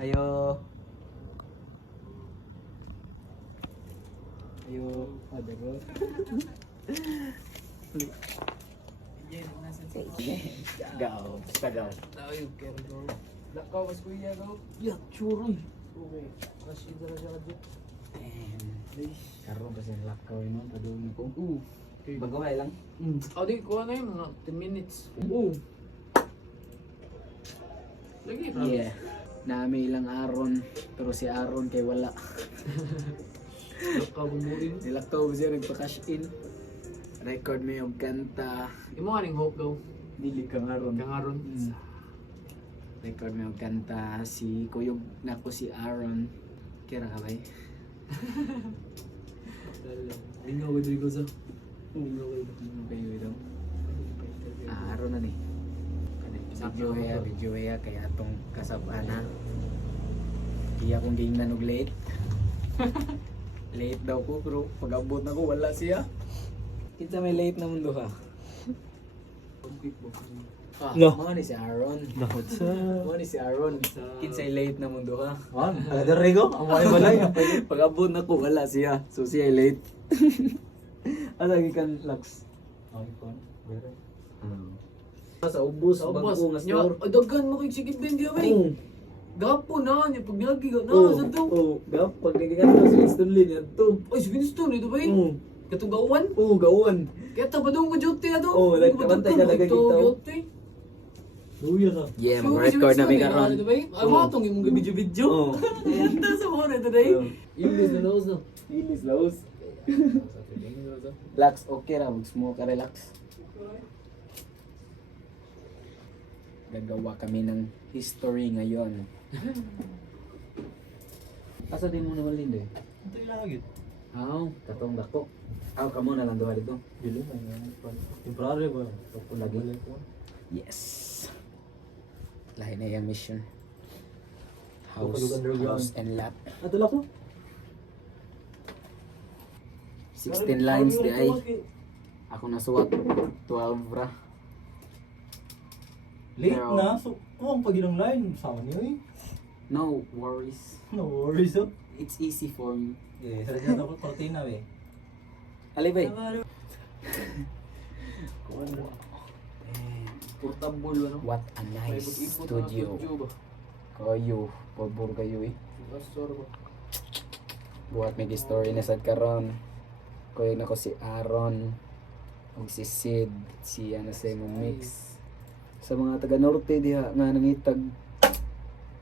Ayo. Ayo. Ada bro. Go. Go. Tayo, kaya go. Lakaw, mas kuya go. Ya, curoy. Okay. Kasi dala-dala. Karon kasi lakaw yun, padung ko. Bagaway lang. Di, kuha na yun, mga 10 minutes. Lagi, Yeah. Nami ilang Aaron, pero si Aaron kay wala. Lakaw, bumuin. Nilakaw siya nagpa-cash in. Record mo yung kanta. Imo nga ning hope daw. Dili kang Aaron. Kangaron. Record mo yung kanta. Si Kuyog nako si Aaron. Kira ka ba eh? Lingaw ko dito sa. Lingaw ko dito. Ano kayo daw? Aaron na ni. Video ya kaya atong kasabana. Iya kong ging nanog late. Late daw ko pero pag-abot na ko wala siya. Kita may late na mundo ha. No. Mga ni si Aaron. Nakot sa... Mga ni si Aaron. Kinsay late na mundo ha. Ada Rigo? Ang mga balay. Pag-abot na ko wala siya. So siya ay late. Asa gikan Lux. Sa ubos, bago nga store. Dagan mo kay sigit ben diya bay. Gapo na niya pag nagiga na sa to. Gap pag nagigan na sa Winston Lin yan to. Ay, si Winston ito bay. Katugawan. Gawan. Kaya tabadong ko jote ato. Nagkabantay ka nagagitaw. Luya ka. Yeah, mag-record na may karon. Ay, matong yung video-video. Ganda sa mo na today. English na laos na. Inis laos. Lux, okay ra, mag-smoke ka, relax. Gagawa kami ng history ngayon. Asa din mo naman Linde? Ito yung lagi. Aw, katong dako. Aw, kamo na lang duha dito. Dili. Temporary ba? Lagi. Yes. Lahi na yung mission. House and lot. Ato lang ko? 16 lines di ay. Ako nasuwat 12 ra. Late Pero- na. So, kung pag ilang line, sama niyo eh. No worries. No worries oh. It's easy for me. Yeah, sa rin ako kortina eh. Alibay. Portable ano. What a nice studio. Kayo, pabor kayo eh. Buhat may story na sad karon. Kuya na ko si Aaron. Og si Sid, si ano sa imong mix. Sa mga taga Norte diha nga nangitag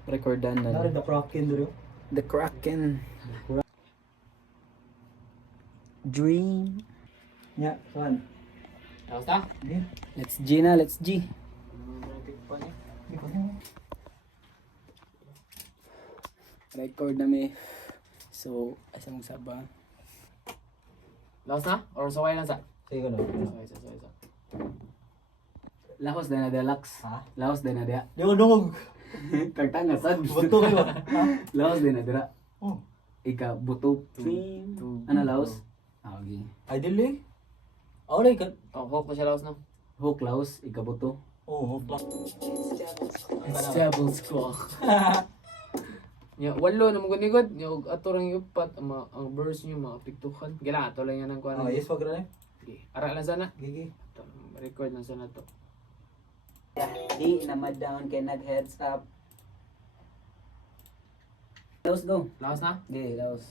recordan Nari na. the Kraken dito. The Kraken. Dream. Nya, saan? Tapos ta? Hindi. Let's G na, let's G. Hindi ko niya. Record na may. So, asa mong saba? Laos na? Or saway lang sa? Sige ko na. Saway. Lahos na na deluxe. Ha? Lahos din na dia. Di ko dungog. Kagtanga sad. Buto kayo. Ha? Lahos din na dira. Oh. Ika buto. Ano lahos? Ah, okay. Ay dili. Oh, like it. Hope pa siya laos na. Hook lahos, ika buto. Oh, hopla. Stable squawk. Nya walo na mo ganigod, nya og ato lang upat ang verse niyo mga piktukan. Gila ato lang yan ang kuan. Oh, yes, wag na. Okay. Ara lang sana. Gigi. Ito, record na sana to. Di na ma-down kay nag-heads up. Lahos go. Laos na? Di, lahos.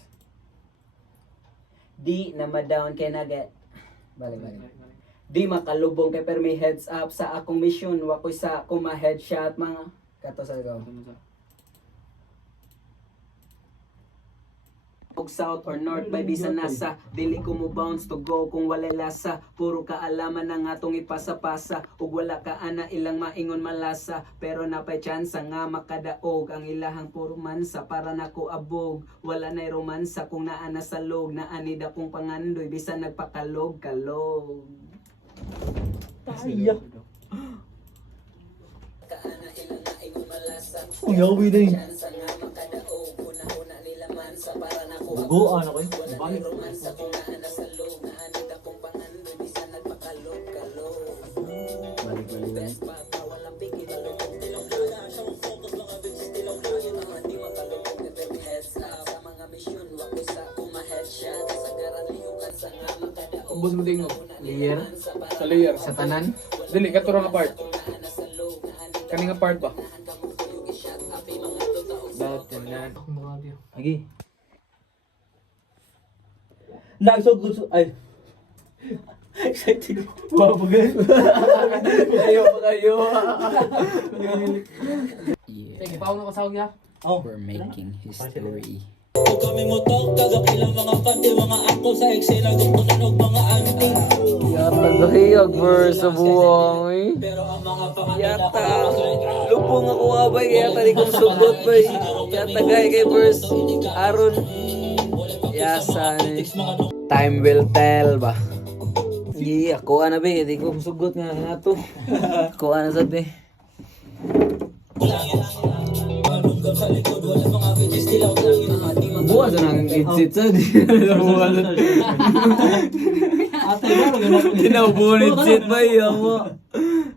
Di na ma-down kay nag Balik. Di makalubong kay pero may heads up sa akong mission. Wakoy sa akong ma-headshot mga. Kato sa ikaw. Og south or north by bisan nasa dili ko mo bounce to go kung walay lasa puro kaalaman ang atong ipasa-pasa ug wala ka ana ilang maingon malasa pero napay tsansa nga makadaog ang ilahang puro mansa para nako abog wala nay romansa kung naa na sa log na anid akong pangandoy bisan nagpakalog-kalog. Iya. Oh, yawi din. Buguan ako eh. Balik. Balik. ubos mo ding Layer. sa layer. Sa tanan. Dili, katurang nga part. Kani nga part ba? Dati na. Ako mga audio. Lagi. Nagsugod ay. Excited. Wow, bagay. Kayo. Yeah. Sige, paano ka sawag niya? Oh. We're making history. Kami motok, kagapilang mga pati, mga ako sa Excel, agumpunan og mga anti. Yata verse sa buwang Pero ang mga pangalan Yata. Lupong ako abay yata di kong sugot bay. Yata kay verse. Aron. Yasa ni. Time will tell ba. Iya, ako na ba di ko sugot nga nato. Ako na sad be. Malunggab sa likod, wala mga bitches, tilaw lang yun ang ating mga Buwas na ang exit sad. Buwas. Ate, ano ganun? Tinaubuan exit bay mo.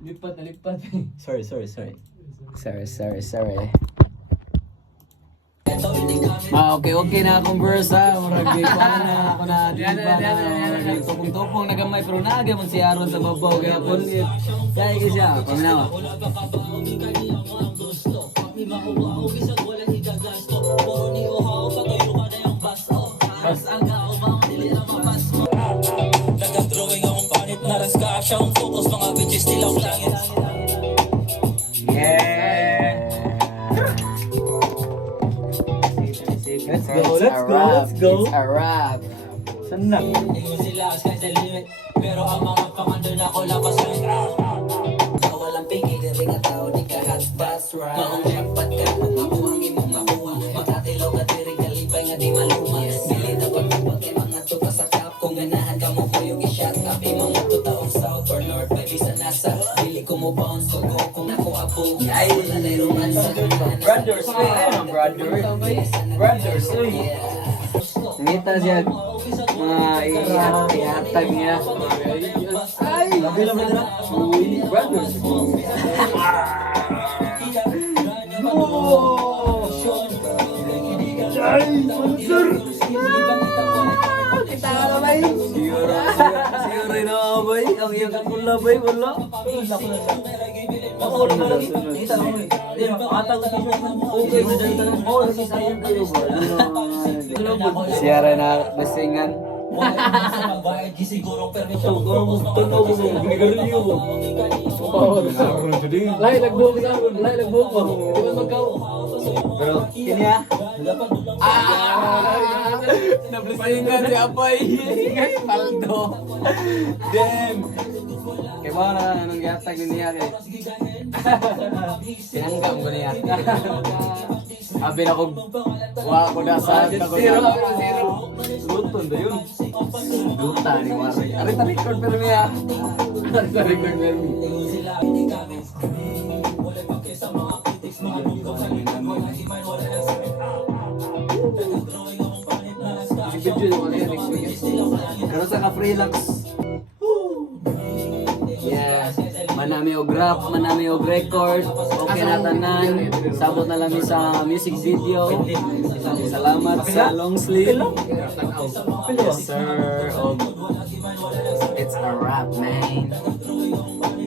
Lipat na lipat. Sorry. Sorry. Okay na akong verse ha. Murag ko na ako na diba na. Tupong-tupong nagamay pero naagay man si Aaron sa babaw kaya punit. Kaya kasi siya. Paminawa. Di makuha o bisag walang igagasto. Puro ni Ohaw, patayo ka na yung basto. Halos ang kao, mga dili na mabas mo. Nag-drawing akong panit na raska. Siya ang focus, mga bitches, tilaw langit. Yeah. Let's go. It's a rap. Saan na? Ingon sila, sky's the limit. Pero ang mga pangandun ako lapas lang. Walang pigil, diri nga tao, di ka hats, maong jackpot ka, kung ako ang imong makuha. Makatilaw ka, diri kalipay nga di maluma. Dili na pagkabot kay mga tuka sa kap. Kung ganahan ka mo ko yung i-shot up. Imong mga taong south or north, may bisa nasa. Dili ko mo bounce, so go kung ako apo. Ay, wala na'y romansa. Brothers, Brothers, Ngita siya mga ihatag niya. Ay! Labi lang na. Brothers. Siguro na abay. Ang iyang kapula bay. Wala. Ako na lang. Kita na ako. Di ba? Atag na okay. Oo, kasi sayang kayo ba? Siya rin na basingan. Magbayad di siguro permission. Tunog mo. Binigarilyo mo. Lahi, nagbuhok sa akin. Lahi, nagbuhok ko. Di ba magkaw? Pero, kiniya. Nabasingan si Apay. Paldo. Damn. Kaya ba na anong gatag niya kay? Tinanggap ko niya. Abi na ko, wala ko nasa zero. Luton ba yun? Luta ni Mari. Arita record pero niya. Arita record pero niya. Video yung ano yan next week. Pero sa ka-freelance. Yeah. Manami og rap, manami og record. Okay na tanan. Sabot na lang sa music video. Salamat sa long sleeve. Yes sir. It's a rap man.